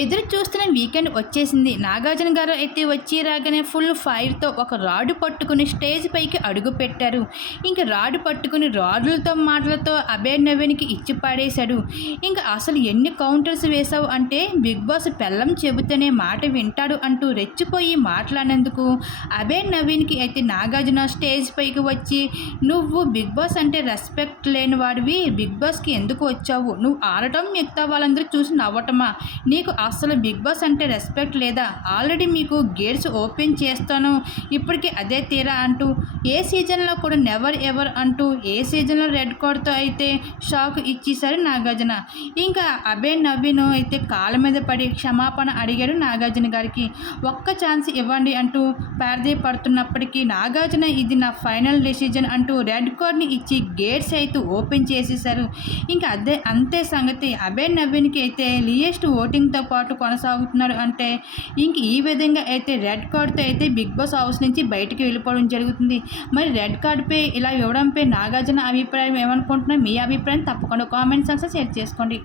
ఎదురు చూస్తున్న వీకెండ్ వచ్చేసింది. నాగార్జున గారు అయితే వచ్చి రాగానే ఫుల్ ఫైర్తో ఒక రాడు పట్టుకుని స్టేజ్ పైకి అడుగు పెట్టారు. ఇంకా రాడు పట్టుకుని రాడులతో మాటలతో అభయ నవీన్కి ఇచ్చి పాడేశాడు. ఇంకా అసలు ఎన్ని కౌంటర్స్ వేశావు అంటే బిగ్ బాస్ పెళ్ళం చెబుతూనే మాట వింటాడు అంటూ రెచ్చిపోయి మాట్లాడినందుకు అభయ నవీన్కి అయితే నాగార్జున స్టేజ్ పైకి వచ్చి నువ్వు బిగ్ బాస్ అంటే రెస్పెక్ట్ లేని వాడివి బిగ్ బాస్కి ఎందుకు వచ్చావు? నువ్వు ఆడటం మిగతా వాళ్ళందరూ చూసి నవ్వటమా? నీకు అసలు బిగ్ బాస్ అంటే రెస్పెక్ట్ లేదా? ఆల్రెడీ మీకు గేట్స్ ఓపెన్ చేస్తాను. ఇప్పటికీ అదే తీరా అంటూ ఏ సీజన్లో కూడా నెవర్ ఎవర్ అంటూ ఏ సీజన్లో రెడ్ కార్డ్తో అయితే షాక్ ఇచ్చేసారు నాగార్జున. ఇంకా అభయ్ నవీన్ అయితే కాళ్ళ మీద పడి క్షమాపణ అడిగాడు నాగార్జున గారికి. ఒక్క ఛాన్స్ ఇవ్వండి అంటూ పారదీ పడుతున్నప్పటికీ నాగార్జున ఇది నా ఫైనల్ డెసిజన్ అంటూ రెడ్ కార్డ్ని ఇచ్చి గేట్స్ అయితే ఓపెన్ చేసేశారు. ఇంకా అదే అంతే సంగతి. అభయ్ నవీన్కి అయితే లియెస్ట్ ఓటింగ్తో పాటు కొనసాగుతున్నాడు అంటే ఇంక ఈ విధంగా అయితే రెడ్ కార్డ్తో అయితే బిగ్ బాస్ హౌస్ నుంచి బయటికి వెళ్ళిపోవడం జరుగుతుంది. మరి రెడ్ కార్డుపై ఇలా ఇవ్వడంపై నాగార్జున అభిప్రాయం ఏమనుకుంటున్నా మీ అభిప్రాయం తప్పకుండా కామెంట్ సెక్షన్ షేర్ చేసుకోండి.